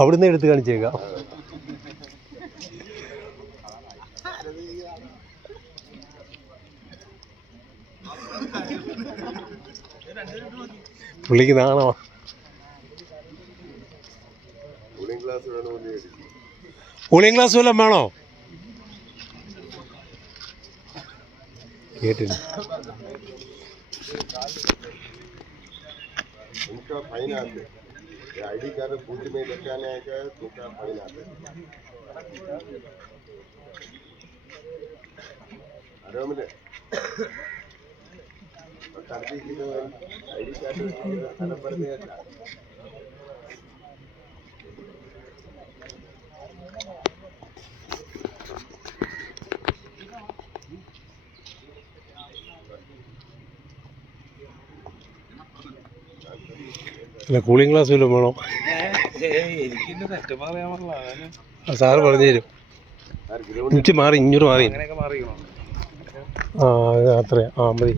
അവിടുന്ന് എടുത്ത് കാണിച്ചേക്കാം. പുള്ളിക്ക് നാണോ? കൂളിംഗ് ഗ്ലാസ് വല്ലതും വേണോ? കേട്ടില്ല. उनका फाइन आते आईडी कार्ड बूथ में लेके आने आएगा तो उनका फाइन आते अरे मैंने करती की तो आईडी कार्ड खाना पड़ गया അല്ല കൂളിംഗ് ഗ്ലാസ് വല്ലതും വേണോ? സാറ് പറഞ്ഞു തരും. ഇഞ്ചി മാറി ഇങ്ങോട്ട് മാറി. ആ അത്രയാ. ആ മതി.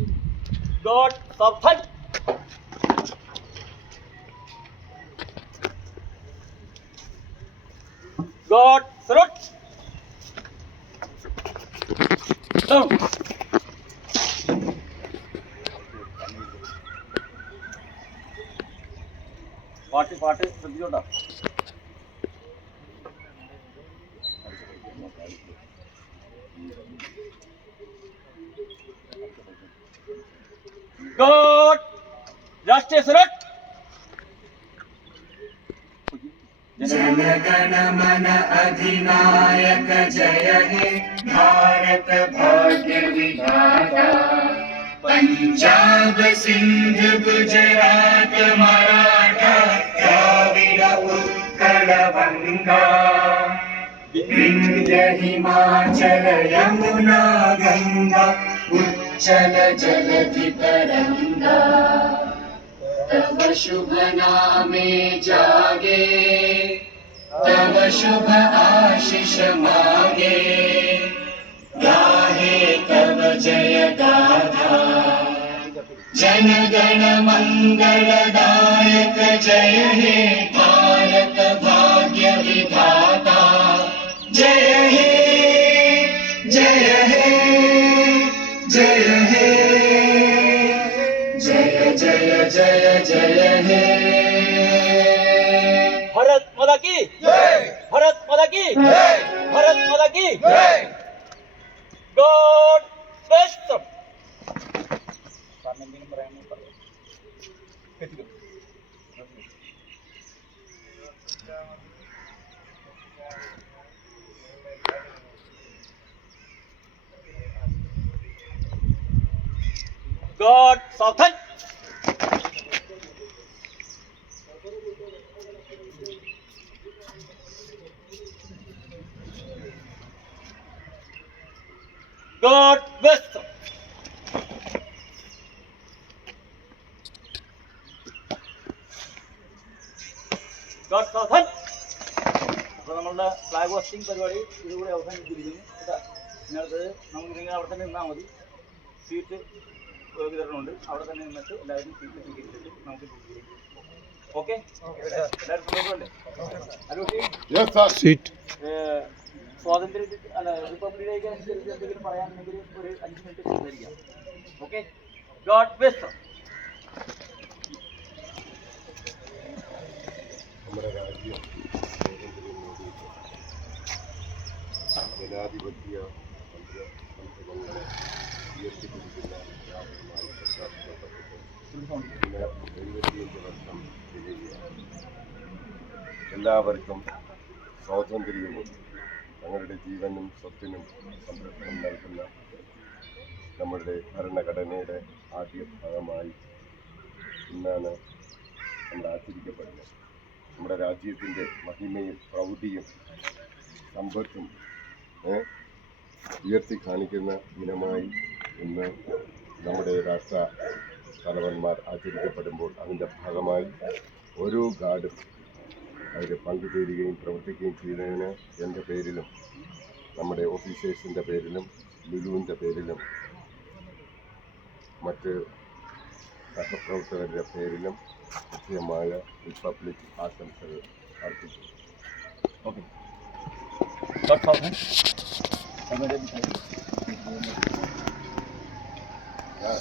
പാട്ട് ശ്രദ്ധിച്ചോട്ടോ. രാഷ്ട്രീയ സുരക്ഷ. जनगण मन अधिनायक जय हे भारत भाग्य विधाता पंजाब सिंध गुजरात मराठा द्राविड उत्कल बंगा विंध्य हिमाचल यमुना गंगा उच्चल जलधि तरंगा तव शुभ नामे जागे तव शुभ आशीष मागे गाहे तव जय गाथा जन गण मंगलदायक जय हे भारत भाग्य विधाता जय हे जय हे जय हे जय जय जय जय हे भारत माता की जय, भारत माता की जय, भारत माता की जय. God bless them. God soften. God bless them. God soften. അപ്പോൾ നമ്മളുടെ ഫ്ലാഗ് ഹോസ്റ്റിംഗ് പരിപാടി ഇതുകൂടെ അവസാനിച്ചിരിക്കുന്നു കേട്ടോ. നിങ്ങൾക്ക് നിങ്ങൾ അവിടെ തന്നെ നിന്നാൽ മതി. സീറ്റ് വിതരണമുണ്ട്. അവിടെ തന്നെ നിന്നിട്ട് എല്ലാവരും സീറ്റ് സ്വീകരിച്ചിട്ട് നമുക്ക് ഓക്കെ. എല്ലാവരും സന്തോഷമല്ലേ? സ്വാതന്ത്ര്യ അല്ല റിപ്പബ്ലിക് ഡേക്ക് അനുസരിച്ച് എന്തെങ്കിലും പറയാനുണ്ടെങ്കിൽ ഒരു 5 മിനിറ്റ് സംസാരിക്കാം. ഓക്കെ. God bless you. നമ്മുടെ രാജ്യം ജനാധിപത്യ സംരംഭങ്ങളെ ഉയർത്തിപ്പിടിക്കുന്ന രാജ്യമായി പ്രഖ്യാപിക്കപ്പെട്ടിട്ട് 75 വർഷം തികയുകയാണ്. എല്ലാവർക്കും സ്വാതന്ത്ര്യവും തങ്ങളുടെ ജീവനും സ്വത്തിനും സംരക്ഷണം നൽകുന്ന നമ്മളുടെ ഭരണഘടനയുടെ ആദ്യ ഭാഗമായി ഇന്നാണ് നമ്മൾ ആചരിക്കപ്പെടുന്നത്. നമ്മുടെ രാജ്യത്തിൻ്റെ മഹിമയും പ്രൗഢിയും സമ്പത്തും ഉയർത്തി കാണിക്കുന്ന ദിനമായി ഇന്ന് നമ്മുടെ രാഷ്ട്ര തലവന്മാർ ആചരിക്കപ്പെടുമ്പോൾ അതിൻ്റെ ഭാഗമായി ഓരോ ഗാർഡും അതിൽ പങ്കുചേരുകയും പ്രവർത്തിക്കുകയും ചെയ്തതിന് എൻ്റെ പേരിലും നമ്മുടെ ഓഫീസേഴ്സിൻ്റെ പേരിലും ലുലുവിൻ്റെ പേരിലും മറ്റ് സഹപ്രവർത്തകരുടെ പേരിലും കൃത്യമായ റിപ്പബ്ലിക് ആശംസകൾ അർപ്പിക്കുന്നു. ओके गॉड फादर हाँ।